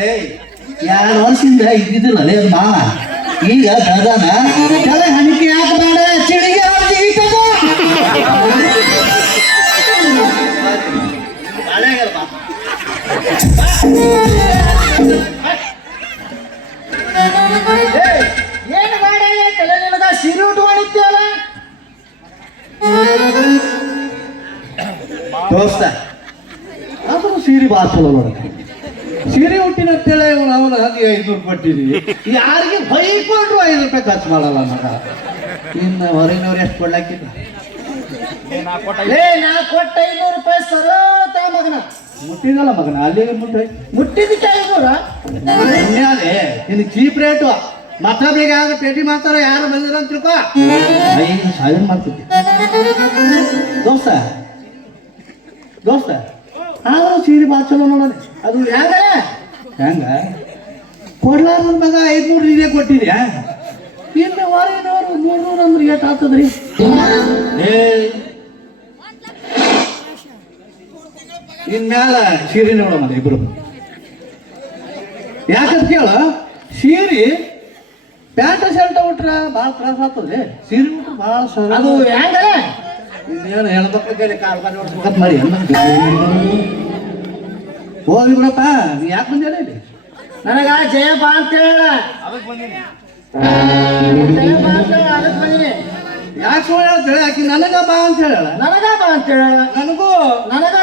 2 ವರ್ಷದಿಂದ ಇದ್ದಿದ್ದಿಲ್ಲ ಅಲ್ಲೇ ಮಾವ ಈಗ ಬೆಳದಾನ ಕೆಳ ಹಣಿಕೆ ಯಾಕೆ ಬೇಡ ಚಿಡಿಗೆ ಏನು ಮಾಡಿ ತಲೆ ನಿಮಗ ಸಿರಿ ಉಟ್ಕೊಂಡಿತ್ತಲ್ಲ ದೋಸ್ತ ಅದು ಸೀರೆ ಭಾಳ ಚಲೋ ನೋಡಕ್ಕೆ ಸೀರೆ ಹುಟ್ಟಿನಂತೇಳಿ ಅವನ ಹಾಗೆ 500 ಕೊಟ್ಟಿದ್ದೀವಿ ಯಾರಿಗೆ ಬೈಕೊಂಡ್ರು 5 ರೂಪಾಯಿ ಖರ್ಚು ಮಾಡಲ್ಲ ಮಗ ಇನ್ನು ಹೊರಗಿನವ್ರು ಎಷ್ಟು ಕೊಡ್ಲಾಕಿಲ್ಲ ನಾ ಕೊಟ್ಟ 500 ರೂಪಾಯಿ ಸರತ ಮಗನ ಮುಟ್ಟಿದಲ್ಲ ಮಗನ ಅಲ್ಲಿ ಮುಟ್ಟಿದ್ದಕ್ಕೆ 500 ನಿನಗೆ ಚೀಪ್ ರೇಟು ಮತ್ತೊಬ್ರಿಗೆ ಯಾರು ಪೇಟಿ ಮಾಡ್ತಾರೋ ಯಾರು ಬಂದಿರ ಅಂತ ತಿಳ್ಕೊ 5,000 ಮಾಡ್ತಿದ್ದೆ ದೋಸ್ತ ಆದ್ರೂ ಸೀರೆ ಭಾಳ ಚಲೋ ನೋಡೋಣ ಅದು ಹೆಂಗ ಕೊಡ್ಲಾರ ಮಗ 500 ನೀನೇ ಕೊಟ್ಟಿದ್ಯಾ ಇನ್ನು ಹೊರಗಿನವರು 300 ಅಂದ್ರೆ ಎಷ್ಟು ಆಗ್ತದ್ರಿ ಇನ್ಮ್ಯಾಲ ಸೀರೆ ನೋಡೋಣ ಇಬ್ರು ಯಾಕಂತ ಕೇಳ ಸೀರೆ ಪ್ಯಾಂಟ್ ಶರ್ಟ್ ಉಟ್ರ ಭಾಳ ತ್ರಾಸ ಆಗ್ತದ್ರಿ ಸೀರೆ ಉಟ್ರೆ ಭಾಳ ಸರ ಅದು ಹೆಂಗಲ್ಲ ಇನ್ನೇನು ಹೆಣ್ಮಕ್ಳ ಕೈಲಿ ಕಾಲು ಬಾರಿ ನೋಡ್ಸ್ಬೇಕಂತ ಮಾಡಿ ಹೋಗಿ ಬಿಡಪ್ಪ ನೀ ಯಾಕೆ ಬಂದೇಳ ಇಲ್ಲಿ ನನಗ ಜಯ ಬಾ ಅಂತ ಹೇಳ ಅದಕ್ಕೆ ಬಂದೀನಿ ಯಾಕೆ ಸುಳ್ಳು ಹೇಳ್ತೇಳೆ ಆಕಿ ನನಗ ಬಾ ಅಂತ ಹೇಳ ನನಗ ಬಾ ಅಂತ ಹೇಳ ನನಗೂ ನನಗ